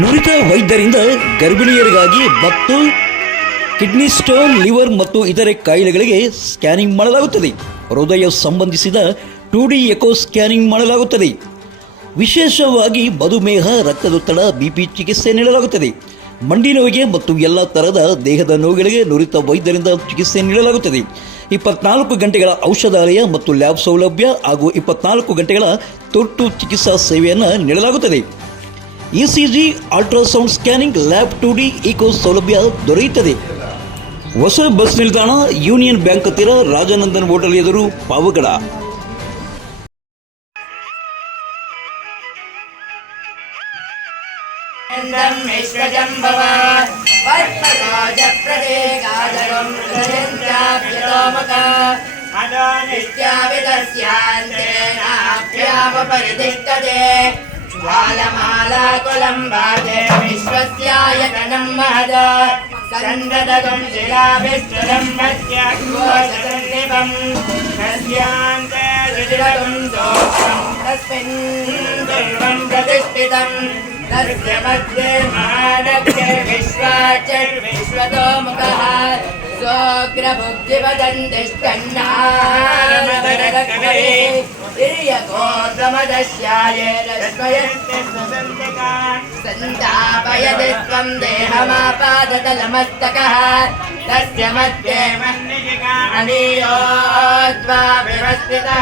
ನುರಿತ ವೈದ್ಯರಿಂದ ಗರ್ಭಿಣಿಯರಿಗಾಗಿ ಮತ್ತು ಕಿಡ್ನಿ ಸ್ಟೋನ್, ಲಿವರ್ ಮತ್ತು ಇತರೆ ಕಾಯಿಲೆಗಳಿಗೆ ಸ್ಕ್ಯಾನಿಂಗ್ ಮಾಡಲಾಗುತ್ತದೆ. ಹೃದಯ ಸಂಬಂಧಿಸಿದ ಟು ಡಿ ಎಕೋ ಸ್ಕ್ಯಾನಿಂಗ್ ಮಾಡಲಾಗುತ್ತದೆ. ವಿಶೇಷವಾಗಿ ಮಧುಮೇಹ, ರಕ್ತದೊತ್ತಡ ಬಿಪಿ ಚಿಕಿತ್ಸೆ ನೀಡಲಾಗುತ್ತದೆ. ಮಂಡಿ ನೋವಿಗೆ ಮತ್ತು ಎಲ್ಲ ತರಹದ ದೇಹದ ನೋವುಗಳಿಗೆ ನುರಿತ ವೈದ್ಯರಿಂದ ಚಿಕಿತ್ಸೆ ನೀಡಲಾಗುತ್ತದೆ. ಇಪ್ಪತ್ನಾಲ್ಕು ಗಂಟೆಗಳ ಔಷಧಾಲಯ ಮತ್ತು ಲ್ಯಾಬ್ ಸೌಲಭ್ಯ ಹಾಗೂ ಇಪ್ಪತ್ನಾಲ್ಕು ಗಂಟೆಗಳ ತುರ್ತು ಚಿಕಿತ್ಸಾ ಸೇವೆಯನ್ನು ನೀಡಲಾಗುತ್ತದೆ. ECG ultrasound scanning lab two D echo ಸೌಲಭ್ಯ ದೊರೆಯುತ್ತದೆ ಹೊಸ ಬಸ್ ನಿಲ್ದಾಣ ಯೂನಿಯನ್ ಬ್ಯಾಂಕ್ ಹತ್ತಿರ ರಾಜನಂದನ್ ಹೋಟೆಲ್ ಎದುರು ಪಾವಗಡ न्दं विश्वजम्भव वर्षराजप्रदेगाजगं हृदयन्त्याभ्यतोमक नित्याविदस्यान्तेनाभ्यामपरितिष्ठते ज्वालमालाकुलं वाजे विश्वस्यायतनं महद सन्ददगं शिलाभिष्टदं मध्याघोषसन्निभम् तस्यान्ते दृढगं दोषं तस्मिन् दुर्गं प्रतिष्ठितम् तस्य मध्ये महानग्रे विश्वाचर्विश्वतोमुखः सोऽग्रबुद्धिवदन्तिष्ठन्नामदरकवे तिर्यकोद्रमदस्यायेन स्वयन्ति सन्तापयति त्वं देहमापादतलमस्तकः तस्य मध्ये अनीयोद्वा व्यवस्थितः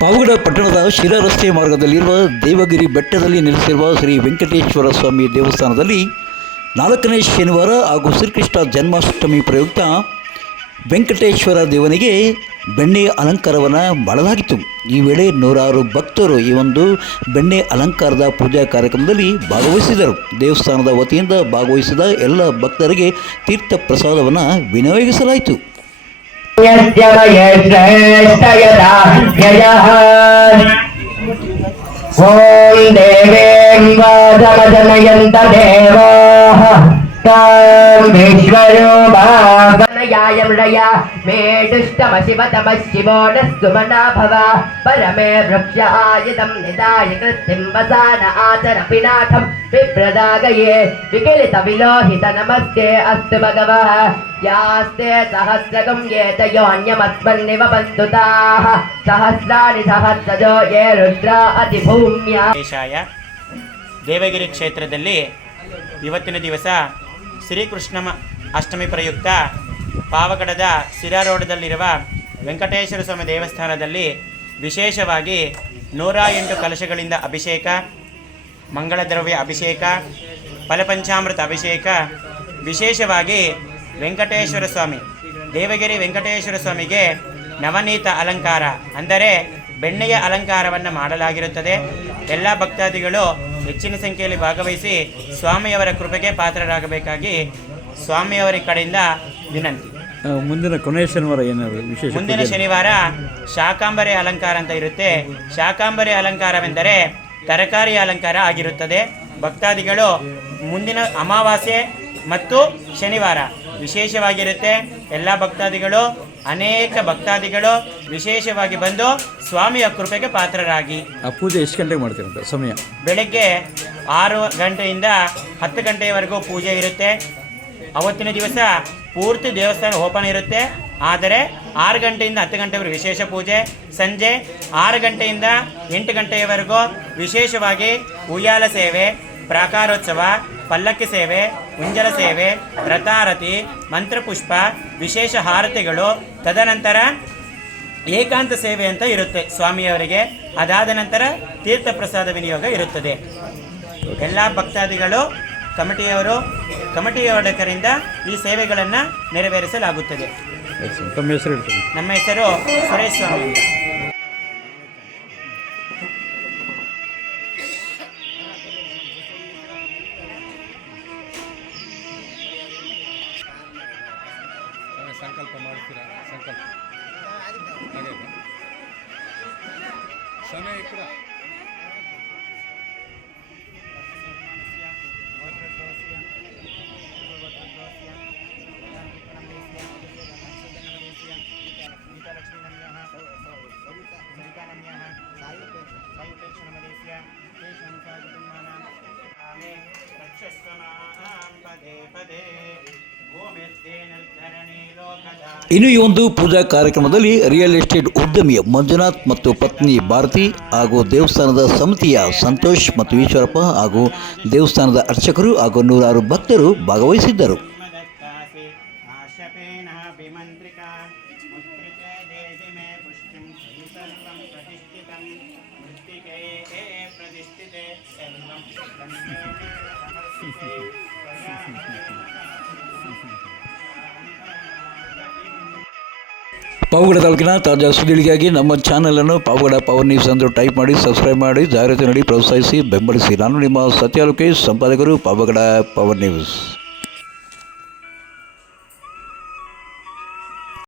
ಪಾವಗಡ ಪಟ್ಟಣದ ಶಿರಾ ರಸ್ತೆ ಮಾರ್ಗದಲ್ಲಿರುವ ದೇವಗಿರಿ ಬೆಟ್ಟದಲ್ಲಿ ನೆಲೆಸಿರುವ ಶ್ರೀ ವೆಂಕಟೇಶ್ವರ ಸ್ವಾಮಿ ದೇವಸ್ಥಾನದಲ್ಲಿ ನಾಲ್ಕನೇ ಶನಿವಾರ ಹಾಗೂ ಶ್ರೀಕೃಷ್ಣ ಜನ್ಮಾಷ್ಟಮಿ ಪ್ರಯುಕ್ತ ವೆಂಕಟೇಶ್ವರ ದೇವನಿಗೆ ಬೆಣ್ಣೆ ಅಲಂಕಾರವನ್ನು ಮಾಡಲಾಗಿತ್ತು. ಈ ವೇಳೆ ನೂರಾರು ಭಕ್ತರು ಈ ಒಂದು ಬೆಣ್ಣೆ ಅಲಂಕಾರದ ಪೂಜಾ ಕಾರ್ಯಕ್ರಮದಲ್ಲಿ ಭಾಗವಹಿಸಿದರು. ದೇವಸ್ಥಾನದ ವತಿಯಿಂದ ಭಾಗವಹಿಸಿದ ಎಲ್ಲ ಭಕ್ತರಿಗೆ ತೀರ್ಥ ಪ್ರಸಾದವನ್ನು ವಿನಿಯೋಗಿಸಲಾಯಿತು. ಓಂ ದೇವೇಂ. ಜನಯಂತ ॐ देवें वादमजनयन्त देवाः तां विश्वरूपागमयाय मृडया मे दुष्टमशिवतमः शिवो नः सुमना भव परमे वृक्ष आयुधं निदाय कृत्तिं वसान आचर पिनाथं विप्रदागये विकिलितविलोहित नमस्ते अस्तु भगवः यास्ते सहस्रगं ये च योऽन्यमस्मन्निव वस्तुताः सहस्राणि सहस्रजो ये रुद्रा अतिभूम्या ದೇಶಾಯ ದೇವಗಿರಿ ಕ್ಷೇತ್ರದಲ್ಲಿ ಇವತ್ತಿನ ದಿವಸ ಶ್ರೀಕೃಷ್ಣ ಅಷ್ಟಮಿ ಪ್ರಯುಕ್ತ ಪಾವಗಡದ ಸಿರಾ ರೋಡದಲ್ಲಿರುವ ವೆಂಕಟೇಶ್ವರ ಸ್ವಾಮಿ ದೇವಸ್ಥಾನದಲ್ಲಿ ವಿಶೇಷವಾಗಿ ನೂರ ಎಂಟು ಕಲಶಗಳಿಂದ ಅಭಿಷೇಕ ಮಂಗಳ ದ್ರವ್ಯ ಅಭಿಷೇಕ, ಫಲಪಂಚಾಮೃತ ಅಭಿಷೇಕ, ವಿಶೇಷವಾಗಿ ವೆಂಕಟೇಶ್ವರ ಸ್ವಾಮಿ, ದೇವಗಿರಿ ವೆಂಕಟೇಶ್ವರ ಸ್ವಾಮಿಗೆ ನವನೀತ ಅಲಂಕಾರ, ಅಂದರೆ ಬೆಣ್ಣೆಯ ಅಲಂಕಾರವನ್ನು ಮಾಡಲಾಗಿರುತ್ತದೆ. ಎಲ್ಲ ಭಕ್ತಾದಿಗಳು ಹೆಚ್ಚಿನ ಸಂಖ್ಯೆಯಲ್ಲಿ ಭಾಗವಹಿಸಿ ಸ್ವಾಮಿಯವರ ಕೃಪೆಗೆ ಪಾತ್ರರಾಗಬೇಕಾಗಿ ಸ್ವಾಮಿಯವರ ಕಡೆಯಿಂದ ವಿನಂತಿ. ಮುಂದಿನ ಕೊನೆಯ ಶನಿವಾರ ಏನಾದ್ರು ವಿಶೇಷ ಮುಂದಿನ ಶನಿವಾರ ಶಾಕಾಂಬರಿ ಅಲಂಕಾರ ಅಂತ ಇರುತ್ತೆ. ಶಾಕಾಂಬರಿ ಅಲಂಕಾರವೆಂದರೆ ತರಕಾರಿ ಅಲಂಕಾರ ಆಗಿರುತ್ತದೆ. ಭಕ್ತಾದಿಗಳು ಮುಂದಿನ ಅಮಾವಾಸ್ಯೆ ಮತ್ತು ಶನಿವಾರ ವಿಶೇಷವಾಗಿರುತ್ತೆ. ಎಲ್ಲ ಭಕ್ತಾದಿಗಳು ಅನೇಕ ಭಕ್ತಾದಿಗಳು ವಿಶೇಷವಾಗಿ ಬಂದು ಸ್ವಾಮಿಯ ಕೃಪೆಗೆ ಪಾತ್ರರಾಗಿ. ಆ ಪೂಜೆ ಎಷ್ಟು ಗಂಟೆಗೆ ಮಾಡ್ತೀರಂತ ಸಮಯ? ಬೆಳಗ್ಗೆ ಆರು ಗಂಟೆಯಿಂದ ಹತ್ತು ಗಂಟೆಯವರೆಗೂ ಪೂಜೆ ಇರುತ್ತೆ. ಅವತ್ತಿನ ದಿವಸ ಪೂರ್ತಿ ದೇವಸ್ಥಾನ ಓಪನ್ ಇರುತ್ತೆ. ಆದರೆ ಆರು ಗಂಟೆಯಿಂದ ಹತ್ತು ಗಂಟೆವರೆಗೆ ವಿಶೇಷ ಪೂಜೆ. ಸಂಜೆ ಆರು ಗಂಟೆಯಿಂದ ಎಂಟು ಗಂಟೆಯವರೆಗೂ ವಿಶೇಷವಾಗಿ ಉಯ್ಯಾಲ ಸೇವೆ ಪ್ರಾಕಾರೋತ್ಸವ ಪಲ್ಲಕ್ಕಿ ಸೇವೆ ಉಂಜಲ ಸೇವೆ ರಥಾರತಿ ಮಂತ್ರಪುಷ್ಪ ವಿಶೇಷ ಹಾರತಿಗಳು ತದನಂತರ ಏಕಾಂತ ಸೇವೆ ಅಂತ ಇರುತ್ತೆ ಸ್ವಾಮಿಯವರಿಗೆ. ಅದಾದ ನಂತರ ತೀರ್ಥ ಪ್ರಸಾದ ವಿನಿಯೋಗ ಇರುತ್ತದೆ. ಎಲ್ಲ ಭಕ್ತಾದಿಗಳು ಕಮಿಟಿಯವರು ಕಮಿಟಿಯವರ ಕಡೆಯಿಂದ ಈ ಸೇವೆಗಳನ್ನು ನೆರವೇರಿಸಲಾಗುತ್ತದೆ. ನಮ್ಮ ಹೆಸರು ಸುರೇಶ್ ಸ್ವಾಮಿ ಸಂಕಲ್ಪ ಮಾಡ್ತೀರಾ ಸಂಕಲ್ಪ ಹಾಗೆ ಸಮಯ ಕೂಡ मे रक्षस्व मां पदे पदे गोमेस्तेनुद्धरणे लोकदा ಇನ್ನು ಈ ಒಂದು ಪೂಜಾ ಕಾರ್ಯಕ್ರಮದಲ್ಲಿ ರಿಯಲ್ ಎಸ್ಟೇಟ್ ಉದ್ಯಮಿ ಮಂಜುನಾಥ್ ಮತ್ತು ಪತ್ನಿ ಭಾರತಿ ಹಾಗೂ ದೇವಸ್ಥಾನದ ಸಮಿತಿಯ ಸಂತೋಷ್ ಮತ್ತು ಈಶ್ವರಪ್ಪ ಹಾಗೂ ದೇವಸ್ಥಾನದ ಅರ್ಚಕರು ಹಾಗೂ ನೂರಾರು ಭಕ್ತರು ಭಾಗವಹಿಸಿದ್ದರು. ಪಾವಗಡ ತಾಲೂಕಿನ ತಾಜಾ ಸುದ್ದಿಗಳಿಗಾಗಿ ನಮ್ಮ ಚಾನಲನ್ನು ಪಾವಗಡ ಪವರ್ ನ್ಯೂಸ್ ಎಂದು ಟೈಪ್ ಮಾಡಿ ಸಬ್ಸ್ಕ್ರೈಬ್ ಮಾಡಿ ಜಾಹೀರಾತು ನೀಡಿ ಪ್ರೋತ್ಸಾಹಿಸಿ, ಬೆಂಬಲಿಸಿ. ನಾನು ನಿಮ್ಮ ಸತ್ಯ ಸಂಪಾದಕರು ಪಾವಗಡ ಪವರ್ ನ್ಯೂಸ್